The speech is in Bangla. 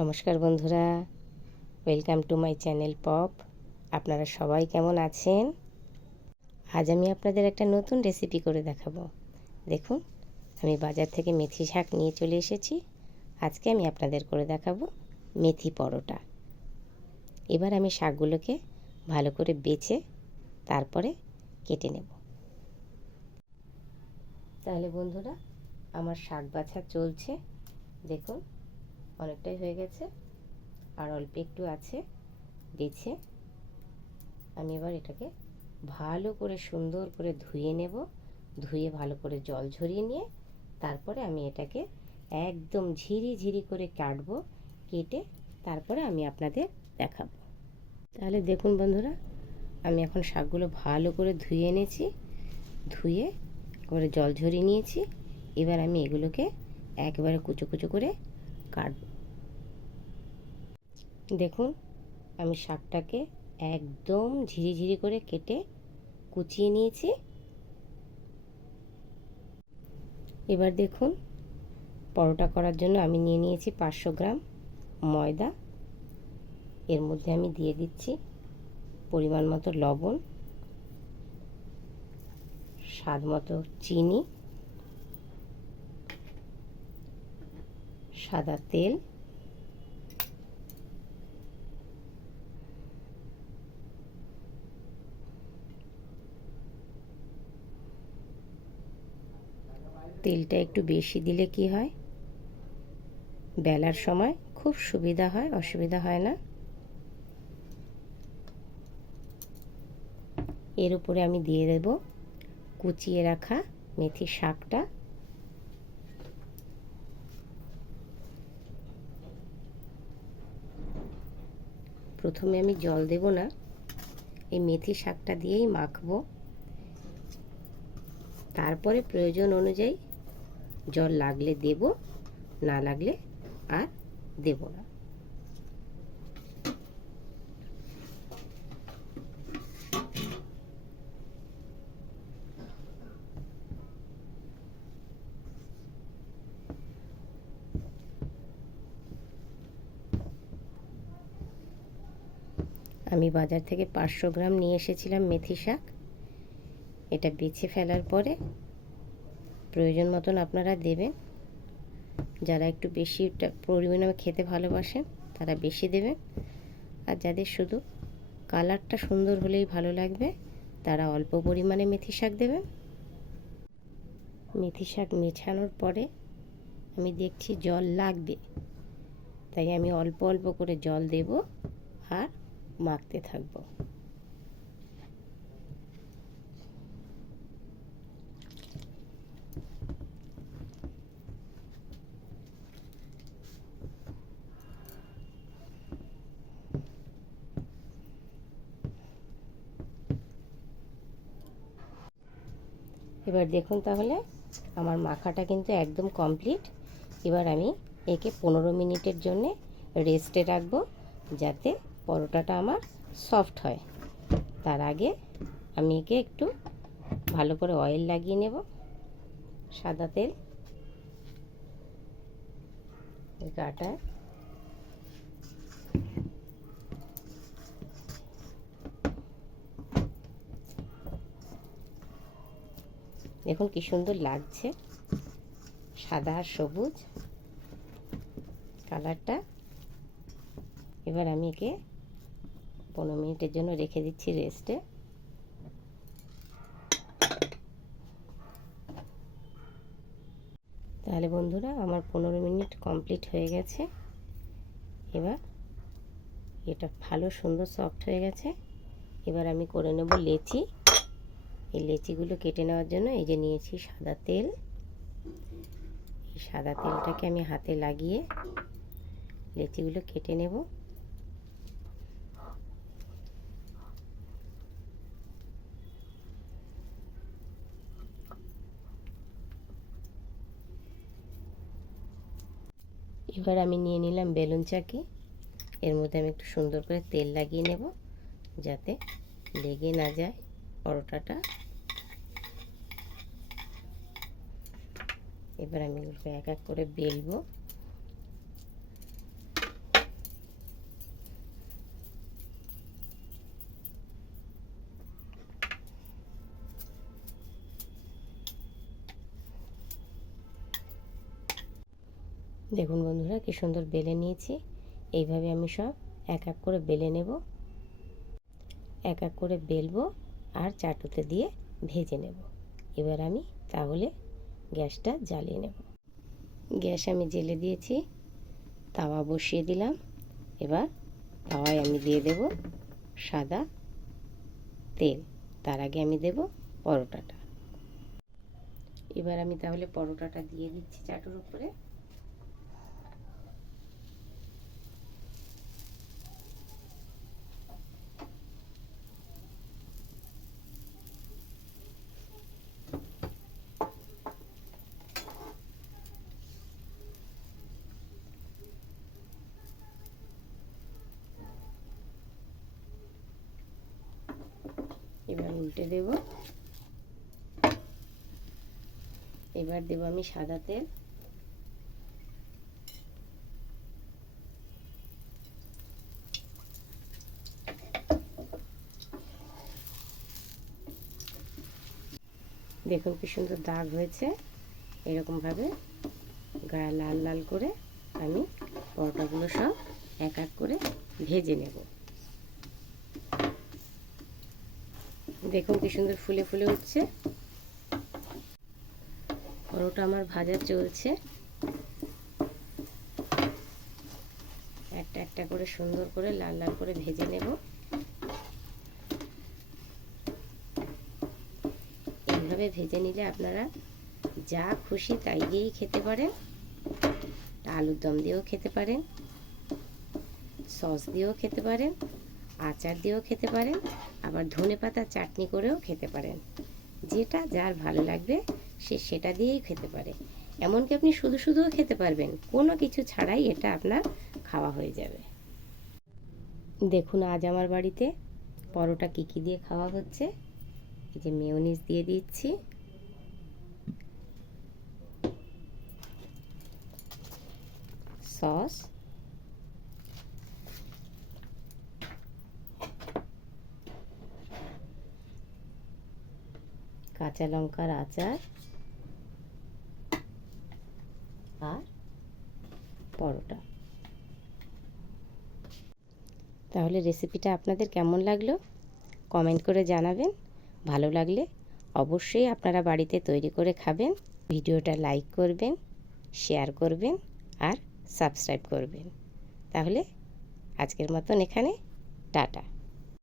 নমস্কার বন্ধুরা, welcome to my channel pop. আপনারা সবাই কেমন আছেন? আজ আমি আপনাদের একটা নতুন রেসিপি করে দেখাবো। দেখুন, আমি বাজার থেকে মেথি শাক নিয়ে চলে এসেছি। আজকে আমি আপনাদের করে দেখাবো মেথি পরোটা। এবার আমি শাকগুলোকে ভালো করে বেছে তারপরে কেটে নেব। তাহলে বন্ধুরা, আমার শাক বাছা চলছে। দেখুন, অনেকটাই হয়ে গেছে, আর অল্প একটু আছে। বেছে আমি এবার এটাকে ভালো করে সুন্দর করে ধুয়ে নেব। ধুয়ে ভালো করে জল ঝরিয়ে নিয়ে তারপরে আমি এটাকে একদম ঝিরি ঝিরি করে কাটবো। কেটে তারপরে আমি আপনাদের দেখাবো। তাহলে দেখুন বন্ধুরা, আমি এখন শাকগুলো ভালো করে ধুয়ে এনেছি। ধুয়ে একবারে জল ঝরিয়ে নিয়েছি। এবার আমি এগুলোকে একেবারে কুচো কুচো করে কাটব। দেখুন, আমি শাকটাকে একদম ঝিরিঝিরি করে কেটে কুচিয়ে নিয়েছি। এবার দেখুন, পরোটা করার জন্য আমি নিয়ে নিয়েছি 500 গ্রাম ময়দা। এর মধ্যে আমি দিয়ে দিচ্ছি পরিমাণ মতো লবণ, স্বাদ মতো চিনি, সাদা তেল, তেলটা একটু বেশি দিলে কি হয়, বেলার সময় খুব সুবিধা হয়, অসুবিধা হয় না। এর উপরে আমি দিয়ে দেব কুচিয়ে রাখা মেথি শাকটা। প্রথমে আমি জল দেব না, এই মেথি শাকটা দিয়েই মাখবো। তারপরে প্রয়োজন অনুযায়ী জল লাগলে দেব, না লাগলে আর দেব না। আমি বাজার থেকে 500 গ্রাম নিয়ে এসেছিলাম মেথি শাক। এটা বেছে ফেলার পরে প্রয়োজন মতন আপনারা দেবেন। যারা একটু বেশি পরিমাণে খেতে ভালোবাসেন তারা বেশি দেবেন, আর যাদের শুধু কালারটা সুন্দর হলেই ভালো লাগবে তারা অল্প পরিমাণে মেথি শাক দেবেন। মেথি শাক মেছানোর পরে আমি দেখছি জল লাগবে, তাই আমি অল্প অল্প করে জল দেব আর মাখতে থাকবো। এবার দেখুন, তাহলে আমার মাখাটা কিন্তু একদম কমপ্লিট। এবার আমি একে 15 মিনিটের জন্যে রেস্টে রাখবো, যাতে পরোটাটা আমার সফট হয়। তার আগে আমি একে একটু ভালো করে অয়েল লাগিয়ে নেব, সাদা তেল গাটায়। দেখুন কি সুন্দর লাগছে, সাদা আর সবুজ কালারটা। এবার আমি একে 15 মিনিটের জন্য রেখে দিচ্ছি রেস্টে। তাহলে বন্ধুরা, আমার 15 মিনিট কমপ্লিট হয়ে গেছে। এবার এটা ভালো সুন্দর সফট হয়ে গেছে। এবার আমি করে নেব লেচি। এই লেচিগুলো কেটে নেওয়ার জন্য এই যে নিয়েছি সাদা তেল। এই সাদা তেলটাকে আমি হাতে লাগিয়ে লেচিগুলো কেটে নেব। এবার আমি নিয়ে নিলাম বেলুন চাকি। এর মধ্যে আমি একটু সুন্দর করে তেল লাগিয়ে নেব, যাতে লেগে না যায় পরোটাটা। এবার আমি এগুলোকে এক এক করে বেলবো। দেখুন বন্ধুরা কি সুন্দর বেলে নিয়েছি। এইভাবে আমি সব এক এক করে বেলে নেব, এক এক করে বেলবো আর চাটুতে দিয়ে ভেজে নেব। এবার আমি তাহলে গ্যাসটা জ্বালিয়ে নেব। গ্যাস আমি জ্বেলে দিয়েছি, তাওয়া বসিয়ে দিলাম। এবার তাওয়ায় আমি দিয়ে দেব সাদা তেল। তার আগে আমি দেব পরোটাটা। এবার আমি তাহলে পরোটাটা দিয়ে দিচ্ছি চাটুর উপরে। এবার উল্টে দেব। এবার দেব আমি সাদা তেল। দেখুন কি সুন্দর দাগ হয়েছে। এরকমভাবে গায়ে লাল লাল করে আমি পরোটাগুলো সব এক এক করে ভেজে নেব। দেখুন কি সুন্দর ফুলে ফুলে উঠছে। পরোটা আমার ভাজা চলছে। একটা একটা করে সুন্দর করে লাল লাল করে ভেজে নেব। এইভাবে ভেজে নিলে আপনারা যা খুশি তাই দিয়েই খেতে পারেন। আলুর দম দিয়েও খেতে পারেন, সস দিয়েও খেতে পারেন, আচার দিয়েও খেতে পারেন, আবার ধনেপাতা চাটনি করেও খেতে পারেন। যেটা যার ভালো লাগবে সে সেটা দিয়েই খেতে পারে। এমনকি আপনি শুধু শুধুও খেতে পারবেন, কোনো কিছু ছাড়াই এটা আপনার খাওয়া হয়ে যাবে। দেখুন আজ আমার বাড়িতে পরোটা কী কী দিয়ে খাওয়া হচ্ছে। এই যে মেয়োনিজ দিয়ে দিচ্ছি, সস, কাঁচা লঙ্কার আচার আর পরোটা। তাহলে রেসিপিটা আপনাদের কেমন লাগলো কমেন্ট করে জানাবেন। ভালো লাগলে অবশ্যই আপনারা বাড়িতে তৈরি করে খাবেন। ভিডিওটা লাইক করবেন, শেয়ার করবেন আর সাবস্ক্রাইব করবেন। তাহলে আজকের মতন এখানে টাটা।